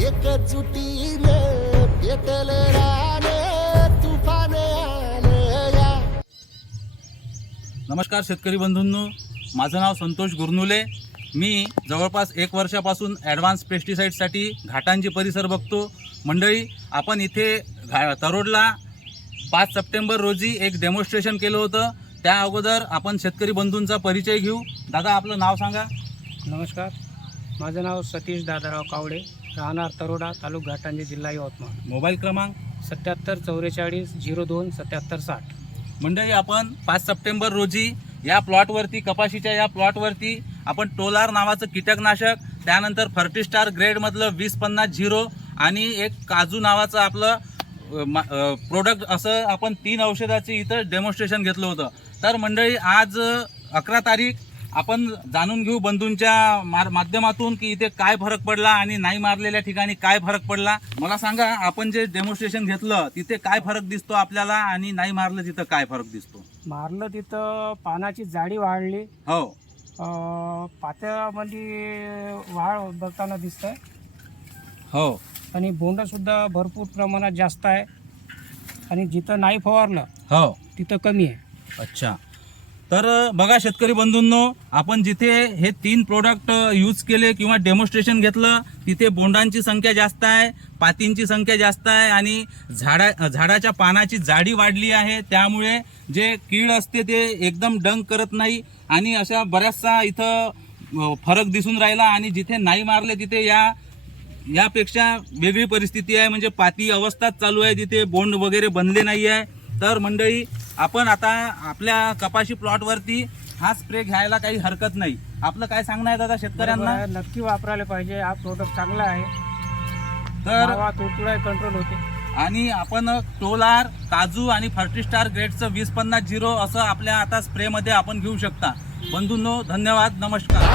एकजुटीने पेटल रान तुफान आलं या. नमस्कार शेतकरी बंधूंनो माझं नाव संतोष गुरनुले. मी जवळपास एक वर्षापासून ॲडव्हान्स पेस्टिसाईडसाठी घाटांची परिसर बघतो. मंडळी आपण इथे घा तरोडला. पाच सप्टेंबर रोजी एक डेमॉन्स्ट्रेशन केलं होतं. त्या अगोदर आपण शेतकरी बंधूंचा परिचय घेऊ. दादा आपलं नाव सांगा. नमस्कार. माझं नाव सतीश दादाराव कावडे राहणार तरोडा तालुका घाटांजे जिल्हा यवतमाळ. मोबाईल क्रमांक सत्याहत्तर चौवेचाळीस झिरो दोन सत्याहत्तर साठ. मंडळी आपण पाच सप्टेंबर रोजी या प्लॉटवरती कपाशीच्या या प्लॉटवरती आपण टोलार नावाचं कीटकनाशक त्यानंतर फर्टिस्टार ग्रेडमधलं वीस पन्नास झिरो आणि एक काजू नावाचं आपलं प्रोडक्ट असं आपण तीन औषधाचे इथं डेमॉन्स्ट्रेशन घेतलं होतं. तर मंडळी आज अकरा तारीख आपण जाणून घेऊ बंधूंच्या मार माध्यमातून की इथे काय फरक पडला आणि नाही मारलेल्या ठिकाणी काय फरक पडला. मला सांगा आपण जे डेमॉन्स्ट्रेशन घेतलं तिथे काय फरक दिसतो आपल्याला आणि नाही मारलं तिथं काय फरक दिसतो? मारलं तिथं पानाची जाडी वाढली. हो. पात्यामध्ये वाढ बघताना दिसतंय. हो. आणि बोंडसुद्धा भरपूर प्रमाणात जास्त आहे. आणि जिथं नाही फवारलं हो. तिथं कमी आहे. अच्छा. तर बघा शेतकरी बंधूंनो आपण जिथे हे तीन प्रोडक्ट यूज केले किंवा डेमॉन्स्ट्रेशन घेतलं तिथे बोंडांची संख्या जास्त आहे पातींची संख्या जास्त आहे आणि झाडा झाडाच्या पानाची जाडी वाढली आहे. त्यामुळे जे कीड असते ते एकदम डंक करत नाही आणि अशा बऱ्याचशा इथं फरक दिसून राहिला आणि जिथे नाही मारले तिथे या यापेक्षा वेगळी परिस्थिती आहे. म्हणजे पाती अवस्थाच चालू आहे तिथे बोंड वगैरे बनले नाही आहे तर मंडळी आपण आता आपल्या कपाशी प्लॉटवरती हा स्प्रे घ्यायला काही हरकत नाही. आपलं काय सांगणं आहे दादा शेतकऱ्यांना. नक्की वापरायला पाहिजे. हा प्रोडक्ट चांगला आहे. तर कंट्रोल होते. आणि आपण टोलार काजू आणि फर्टिस्टार ग्रेडचं वीस पन्नास झिरो असं आपल्या आता स्प्रेमध्ये आपण घेऊ शकता. बंधूंनो धन्यवाद नमस्कार.